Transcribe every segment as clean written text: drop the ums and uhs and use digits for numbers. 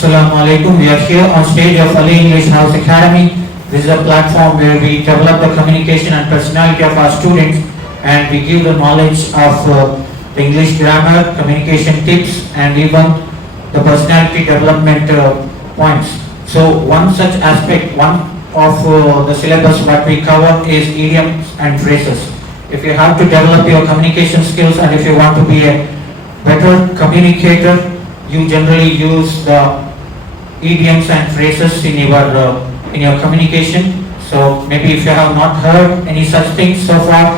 Assalamu alaikum. We are here on stage of Ali English House Academy. This is a platform where we develop the communication and personality of our students, and we give the knowledge of the English grammar, communication tips, and even the personality development points. So one such aspect, one of the syllabus what we cover is idioms and phrases. If you have to develop your communication skills and if you want to be a better communicator, you generally use the idioms and phrases in your communication. So maybe if you have not heard any such things so far,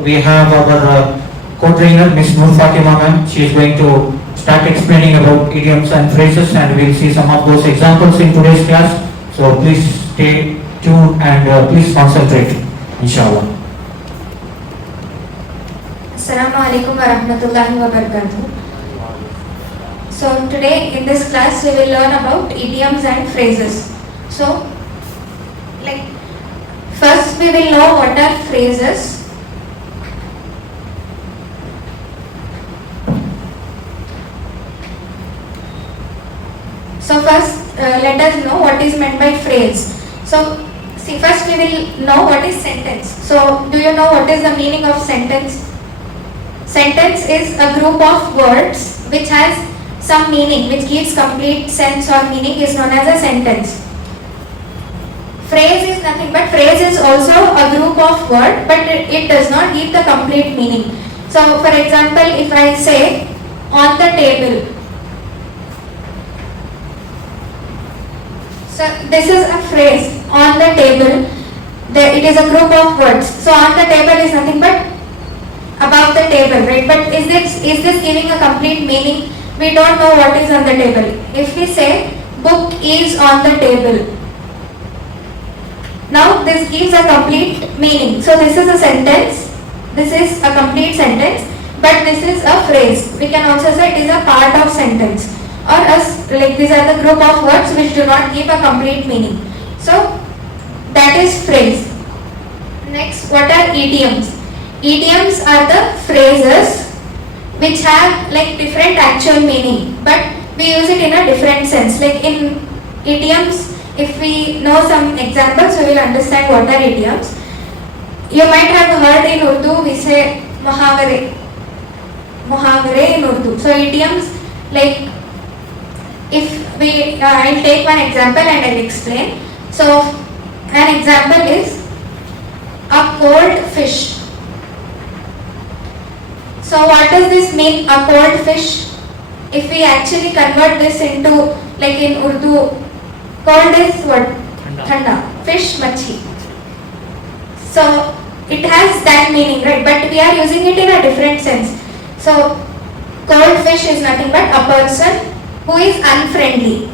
we have our co-trainer Miss Noor Fatima ma'am. She is going to start explaining about idioms and phrases, and we'll see some of those examples in today's class. So please stay tuned and please concentrate, inshallah. Assalamu alaikum wa rahmatullahi wa barakatuh. So today in this class we will learn about idioms and phrases. So first we will know what are phrases. So first let us know what is meant by phrase. So see, first we will know what is sentence. So do you know what is the meaning of sentence? Sentence is a group of words which has some meaning, which gives complete sense or meaning, is known as a sentence. Phrase is nothing but phrase is also a group of words, but it does not give the complete meaning. So for example, if I say on the table, so this is a phrase, on the table, it is a group of words. So on the table is nothing but about the table, right? But is this giving a complete meaning? We don't know what is on the table. If we say book is on the table, now this gives a complete meaning. So this is a sentence, this is a complete sentence, but this is a phrase. We can also say it is a part of sentence, or these are the group of words which do not give a complete meaning. So that is phrase. Next, what are idioms? Idioms are the phrases which have different actual meaning, but we use it in a different sense. Like in idioms, if we know some examples, we will understand what are idioms. You might have heard in Urdu we say muhavare in Urdu. So idioms, if we I'll take one example and I'll explain. So an example is a cold fish. So what does this mean, a cold fish? If we actually convert this into, in Urdu, cold is what? Thanda. Fish, machi. So it has that meaning, right? But we are using it in a different sense. So cold fish is nothing but a person who is unfriendly.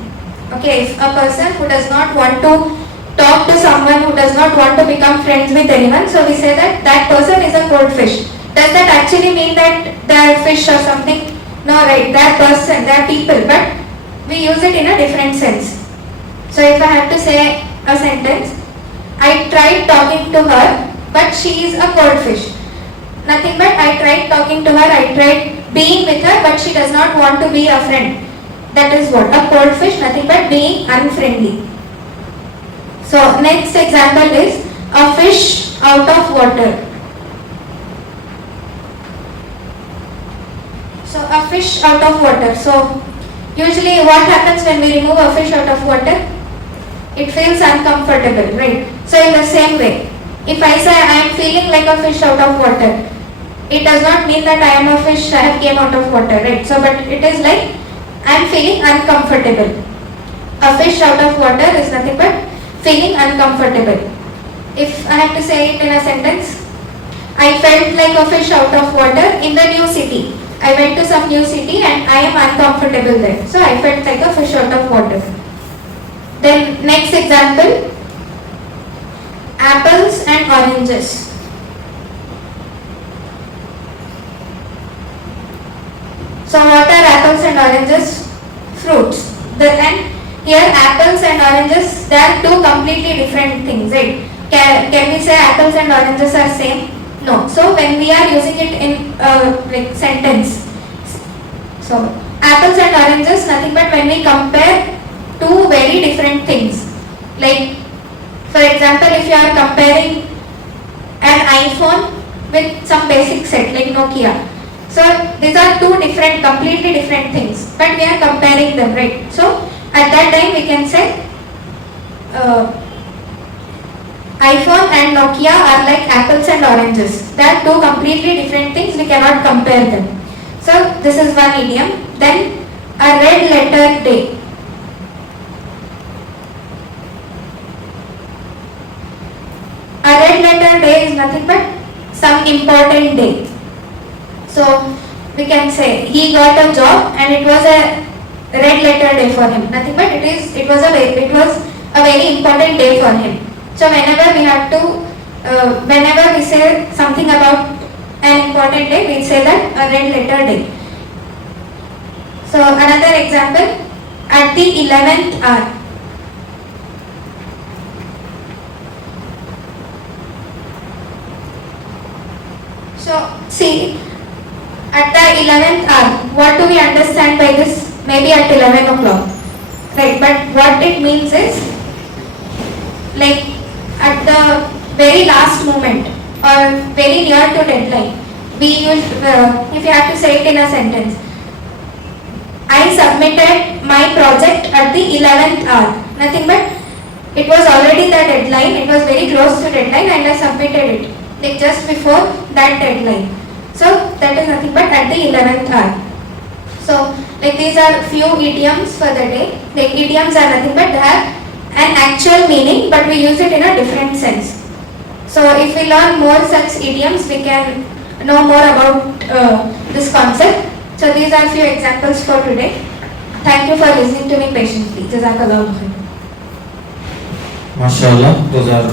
Okay, if a person who does not want to talk to someone, who does not want to become friends with anyone, so we say that that person is a cold fish. Does that actually mean that they are fish or something? No, right, they are person, they are people, but we use it in a different sense. So if I have to say a sentence, I tried talking to her, but she is a cold fish. Nothing but I tried talking to her, I tried being with her, but she does not want to be a friend. That is what? A cold fish, nothing but being unfriendly. So next example is a fish out of water. So a fish out of water. So usually what happens when we remove a fish out of water? It feels uncomfortable, right? So in the same way, if I say I am feeling like a fish out of water, it does not mean that I am a fish, I have came out of water, right? So but it is like I am feeling uncomfortable. A fish out of water is nothing but feeling uncomfortable. If I have to say it in a sentence, I felt like a fish out of water in the new city. I went to some new city and I am uncomfortable there. So I felt like a fish out of water. Then next example, apples and oranges. So what are apples and oranges? Fruits. And here apples and oranges, they are two completely different things, right? Can we say apples and oranges are same? No. So when we are using it in sentence, so apples and oranges, nothing but when we compare two very different things. Like, for example, if you are comparing an iPhone with some basic set like Nokia. So these are two different, completely different things, but we are comparing them, right? So at that time we can say iPhone and Nokia are like apples and oranges. They are two completely different things, we cannot compare them. So this is one idiom. Then a red letter day. A red letter day is nothing but some important day. So we can say he got a job and it was a red letter day for him. Nothing but it was a very important day for him. So whenever we have to, whenever we say something about an important day, we say that a red letter day. So another example, at the 11th hour. So see, at the 11th hour, what do we understand by this? Maybe at 11 o'clock, right? But what it means is, like at the very last moment or very near to deadline, we use, if you have to say it in a sentence, I submitted my project at the 11th hour. Nothing but it was already the deadline, it was very close to deadline and I submitted it like just before that deadline. So that is nothing but at the 11th hour. So like these are few idioms for the day. Like idioms are nothing but they have an actual meaning but we use it in a different sense. So if we learn more such idioms, we can know more about this concept. So these are few examples for today. Thank you for listening to me patiently. Jazakallah khair. MashaAllah, those are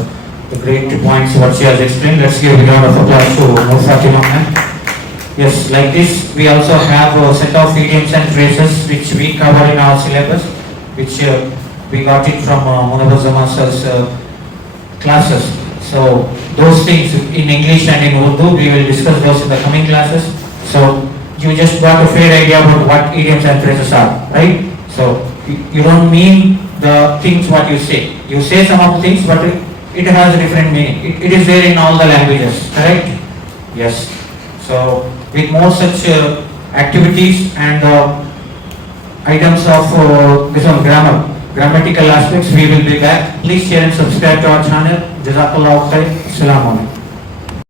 the great points what she has explained. Let's give a round of applause to Nur Fatima ma'am. Yes, like this, we also have a set of idioms and phrases which we cover in our syllabus, which we got it from Munawwar Zaman sir's classes. So those things in English and in Urdu, we will discuss those in the coming classes. So you just got a fair idea about what idioms and phrases are, right? So you don't mean the things what you say. You say some of the things, but it has a different meaning. It is there in all the languages, correct? Yes. So with more such activities and items of this one grammatical aspects, we will be back. Please share and subscribe to our channel. Jazakallah khair. Assalamu alaikum.